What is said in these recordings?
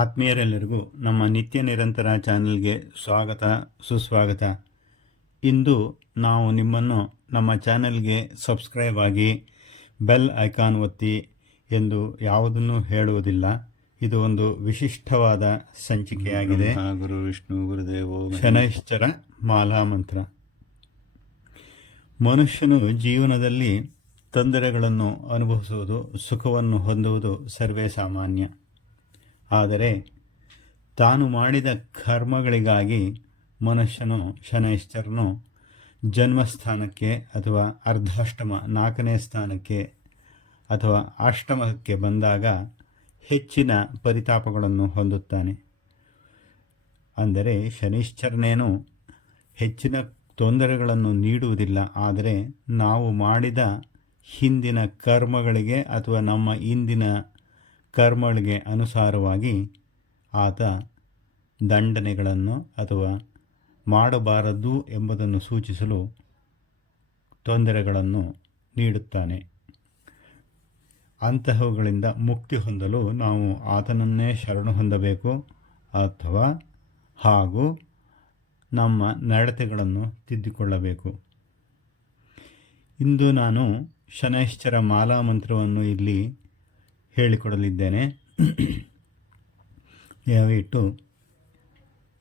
ಆತ್ಮೀಯರೆಲ್ಲರಿಗೂ ನಮ್ಮ ನಿತ್ಯ ನಿರಂತರ ಚಾನೆಲ್ಗೆ ಸ್ವಾಗತ ಸುಸ್ವಾಗತ. ಇಂದು ನಾವು ನಿಮ್ಮನ್ನು ನಮ್ಮ ಚಾನೆಲ್ಗೆ ಸಬ್ಸ್ಕ್ರೈಬ್ ಆಗಿ ಬೆಲ್ ಐಕಾನ್ ಒತ್ತಿ ಎಂದು ಯಾವುದನ್ನು ಹೇಳುವುದಿಲ್ಲ. ಇದು ಒಂದು ವಿಶಿಷ್ಟವಾದ ಸಂಚಿಕೆಯಾಗಿದೆ. ಗುರು ವಿಷ್ಣು ಗುರುದೇವೋ ಶನೈಶ್ಚರ ಮಾಲಾ ಮಂತ್ರ. ಮನುಷ್ಯನು ಜೀವನದಲ್ಲಿ ತೊಂದರೆಗಳನ್ನು ಅನುಭವಿಸುವುದು, ಸುಖವನ್ನು ಹೊಂದುವುದು ಸರ್ವೇ ಸಾಮಾನ್ಯ. ಆದರೆ ತಾನು ಮಾಡಿದ ಕರ್ಮಗಳಿಗಾಗಿ ಮನುಷ್ಯನು ಶನೈಶ್ಚರನು ಜನ್ಮಸ್ಥಾನಕ್ಕೆ ಅಥವಾ ಅರ್ಧಾಷ್ಟಮ 4ನೇ ಸ್ಥಾನಕ್ಕೆ ಅಥವಾ ಅಷ್ಟಮಕ್ಕೆ ಬಂದಾಗ ಹೆಚ್ಚಿನ ಪರಿತಾಪಗಳನ್ನು ಹೊಂದುತ್ತಾನೆ. ಅಂದರೆ ಶನೈಶ್ಚರನೇನು ಹೆಚ್ಚಿನ ತೊಂದರೆಗಳನ್ನು ನೀಡುವುದಿಲ್ಲ, ಆದರೆ ನಾವು ಮಾಡಿದ ಹಿಂದಿನ ಕರ್ಮಗಳಿಗೆ ಅಥವಾ ನಮ್ಮ ಇಂದಿನ ಕರ್ಮಗಳಿಗೆ ಅನುಸಾರವಾಗಿ ಆತ ದಂಡನೆಗಳನ್ನು ಅಥವಾ ಮಾಡಬಾರದು ಎಂಬುದನ್ನು ಸೂಚಿಸಲು ತೊಂದರೆಗಳನ್ನು ನೀಡುತ್ತಾನೆ. ಅಂತಹವುಗಳಿಂದ ಮುಕ್ತಿ ಹೊಂದಲು ನಾವು ಆತನನ್ನೇ ಶರಣು ಹೊಂದಬೇಕು ಅಥವಾ ಹಾಗೂ ನಮ್ಮ ನಡತೆಗಳನ್ನು ತಿದ್ದಿಕೊಳ್ಳಬೇಕು. ಇಂದು ನಾನು ಶನೈಶ್ಚರ ಮಾಲಾ ಮಂತ್ರವನ್ನು ಇಲ್ಲಿ ಹೇಳಿಕೊಡಲಿದ್ದೇನೆ. ದಯವಿಟ್ಟು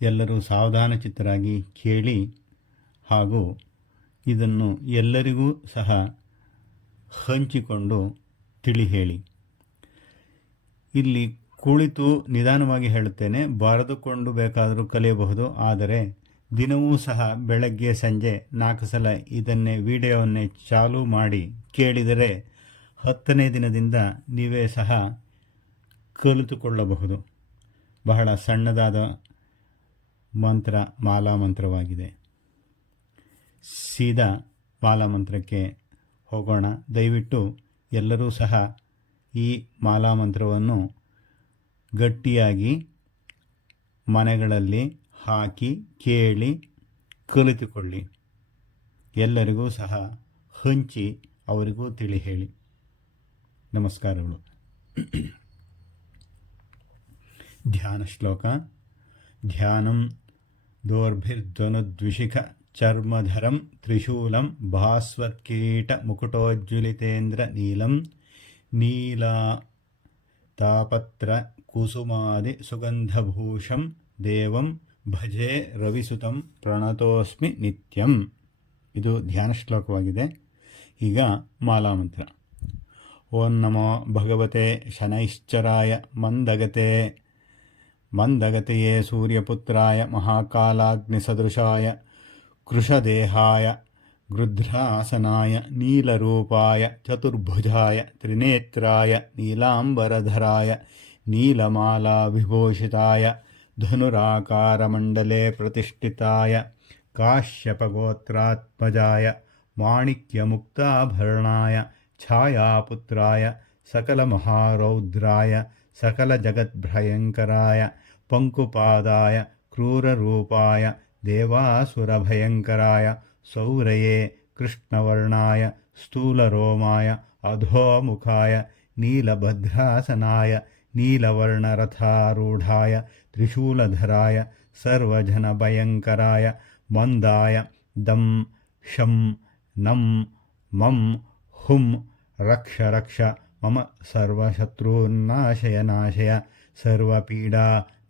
ಎಲ್ಲರೂ ಸಾವಧಾನಚಿತ್ತರಾಗಿ ಕೇಳಿ ಹಾಗೂ ಇದನ್ನು ಎಲ್ಲರಿಗೂ ಸಹ ಹಂಚಿಕೊಂಡು ತಿಳಿ ಹೇಳಿ. ಇಲ್ಲಿ ಕುಳಿತು ನಿಧಾನವಾಗಿ ಹೇಳುತ್ತೇನೆ, ಬರೆದುಕೊಂಡು ಬೇಕಾದರೂ ಕಲಿಯಬಹುದು. ಆದರೆ ದಿನವೂ ಸಹ ಬೆಳಗ್ಗೆ ಸಂಜೆ 4 ಸಲ ಇದನ್ನೇ ವಿಡಿಯೋವನ್ನೇ ಚಾಲೂ ಮಾಡಿ ಕೇಳಿದರೆ 10ನೇ ದಿನದಿಂದ ನೀವೇ ಸಹ ಕಲಿತುಕೊಳ್ಳಬಹುದು. ಬಹಳ ಸಣ್ಣದಾದ ಮಂತ್ರ, ಮಾಲಾ ಮಂತ್ರವಾಗಿದೆ. ಸೀದಾ ಮಾಲಾ ಮಂತ್ರಕ್ಕೆ ಹೋಗೋಣ. ದಯವಿಟ್ಟು ಎಲ್ಲರೂ ಸಹ ಈ ಮಾಲಾ ಮಂತ್ರವನ್ನು ಗಟ್ಟಿಯಾಗಿ ಮನೆಗಳಲ್ಲಿ ಹಾಕಿ ಕೇಳಿ ಕಲಿತುಕೊಳ್ಳಿ. ಎಲ್ಲರಿಗೂ ಸಹ ಹಂಚಿ ಅವರಿಗೂ ತಿಳಿ ಹೇಳಿ. ನಮಸ್ಕಾರಗಳು. ಧ್ಯಾನ ಶ್ಲೋಕ. ಧ್ಯಾನಂ ದೋರ್ಭಿರ್ಧ್ವನುದ್ವಿಷಿಖ ಚರ್ಮಧರಂ ತ್ರಿಶೂಲಂ ಭಾಸ್ವತ್ಕೀಟ ಮುಕುಟೋಜ್ವಲಿತೇಂದ್ರ ನೀಲಂ ನೀಲಾತಾಪತ್ರ ಕುಸುಮಾದಿ ಸುಗಂಧಭೂಷಂ ದೇವಂ ಭಜೆ ರವಿಸುತಂ ಪ್ರಣತೋಸ್ಮಿ ನಿತ್ಯಂ. ಇದು ಧ್ಯಾನ ಶ್ಲೋಕವಾಗಿದೆ. ಈಗ ಮಾಲಾ ಮಂತ್ರ. ಓಂ ನಮೋ ಭಗವತೆ ಶನೈಶ್ಚರಾಯ ಮಂದಗತೆಯೇ ಸೂರ್ಯಪುತ್ರಾಯ ಮಹಾಕಾಲಾಗ್ನಿಸದೃಶಾಯ ಕೃಶದೇಹಾಯ ಗೃಧ್ರಾಸನಾಯ ನೀಲರೂಪಾಯ ಚತುರ್ಭುಜಾಯ ತ್ರಿನೇತ್ರಾಯ ನೀಲಾಂಬರಧರಾಯ ನೀಲಮಾಲಾ ವಿಭೂಷಿತಾಯ ಧನುರಾಕಾರಮಂಡಲೆ ಪ್ರತಿಷ್ಠಿತಾಯ ಕಾಶ್ಯಪಗೋತ್ರಾತ್ಮಜಾಯ ಮಾಣಿಕ್ಯಮುಕ್ತಾಭರಣಾಯ ಛಾಯಾಪುತ್ರಾಯ ಸಕಲಮಹಾರೌದ್ರಾಯ ಸಕಲಜಗದ್ಭಯಂಕರಾಯ ಪಂಕುಪಾದಾಯ ಕ್ರೂರರೂಪಾಯ ದೇವಾಸುರಭಯಂಕರಾಯ ಸೌರಯೇ ಕೃಷ್ಣವರ್ಣಾಯ ಸ್ಥೂಲರೋಮಾಯ ಅಧೋಮುಖಾಯ ನೀಲಭದ್ರಾಸನಾಯ ನೀಲವರ್ಣರಥಾರೂಢಾಯ ತ್ರಿಶೂಲಧರಾಯ ಸರ್ವಜನಭಯಂಕರಾಯ ಮಂದಾಯ ದಂ ಶಂ ನಂ ಮಂ ಹುಂ ರಕ್ಷ ರಕ್ಷ ಮಮ ಸರ್ವಶತ್ರುನ್ನಾಶಯ ನಾಶಯ ಸರ್ವಪೀಡಾ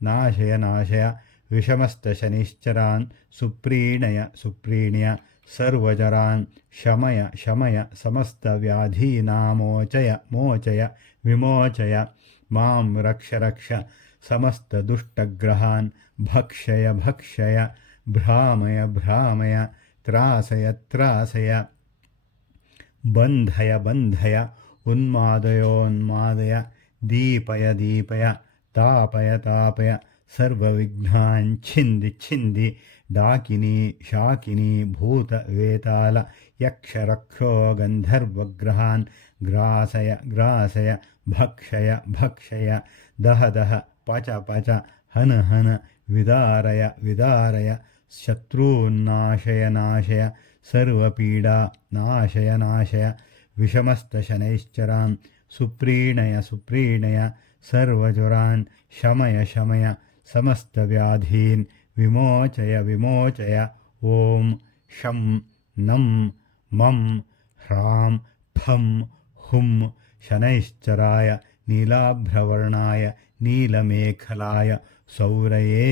ನಾಶಯ ನಾಶಯ ವಿಷಮಸ್ತಶನಿಶ್ಚರಾನ್ ಸುಪ್ರೀಣಯ ಸರ್ವಜರಾನ್ ಶಮಯ ಶಮಯ ಸಮಸ್ತವ್ಯಾಧೀನಾಮೋಚಯ ಮೋಚಯ ವಿಮೋಚಯ ಮಾಂ ರಕ್ಷ ರಕ್ಷ ಸಮಸ್ತದುಷ್ಟಗ್ರಹಾನ್ ಭಕ್ಷಯ ಭಕ್ಷಯ ಭ್ರಾಮಯ ಭ್ರಾಮಯ ತ್ರಾಸಯ ತ್ರಾಸಯ ಬಂಧಯ ಬಂಧಯ ಉನ್ಮಾದಯೋನ್ಮಾದಯ ದೀಪಯ ದೀಪಯ ತಾಪಯ ತಾಪಯ ಸರ್ವವಿಘ್ನಾನ್ ಛಿಂದಿ ಛಿಂದಿ ಡಾಕಿನಿ ಶಾಕಿನಿ ಭೂತ ವೇತಾಲ ಯಕ್ಷ ರಕ್ಷೋ ಗಂಧರ್ವಗ್ರಹಾನ್ ಗ್ರಾಸಯ ಗ್ರಾಸಯ ಭಕ್ಷಯ ಭಕ್ಷಯ ದಹ ದಹ ಪಚ ಪಚ ಹನ ಹನ ವಿದಾರಯ ವಿದಾರಯ ಶತ್ರುನ್ನಾಶಯ ನಾಶಯ ಸರ್ವಪೀಡಾ ನಾಶಯ ನಾಶಯ ವಿಷಮಸ್ತಶನೈಶ್ಚರಾನ್ ಸುಪ್ರೀಣಯ ಸುಪ್ರೀಣಯ ಸರ್ವಜುರಾನ್ ಶಮಯ ಶಮಯ ಸಮಸ್ತವ್ಯಾಧೀನ್ ವಿಮೋಚಯ ವಿಮೋಚಯ. ಓಂ ಶಂ ನಂ ಮಂ ಹ್ರಾಂ ಫಂ ಹುಂ ಶನೈಶ್ಚರಾಯ ನೀಲಾಭ್ರವರ್ಣಾಯ ನೀಲಮೇಖಲಾಯ ಸೌರಯೇ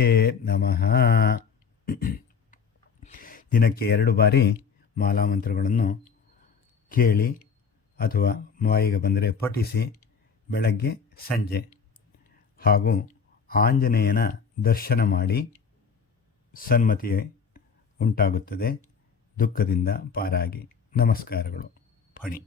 ನಮಃ. ದಿನಕ್ಕೆ 2 ಬಾರಿ ಮಾಲಾಮಂತ್ರಗಳನ್ನು ಕೇಳಿ ಅಥವಾ ಬಾಯಿಗೆ ಬಂದರೆ ಪಠಿಸಿ ಬೆಳಗ್ಗೆ ಸಂಜೆ, ಹಾಗೂ ಆಂಜನೇಯನ ದರ್ಶನ ಮಾಡಿ ಸನ್ಮತಿ ಉಂಟಾಗುತ್ತದೆ. ದುಃಖದಿಂದ ಪಾರಾಗಿ. ನಮಸ್ಕಾರಗಳು. ಫಣಿ.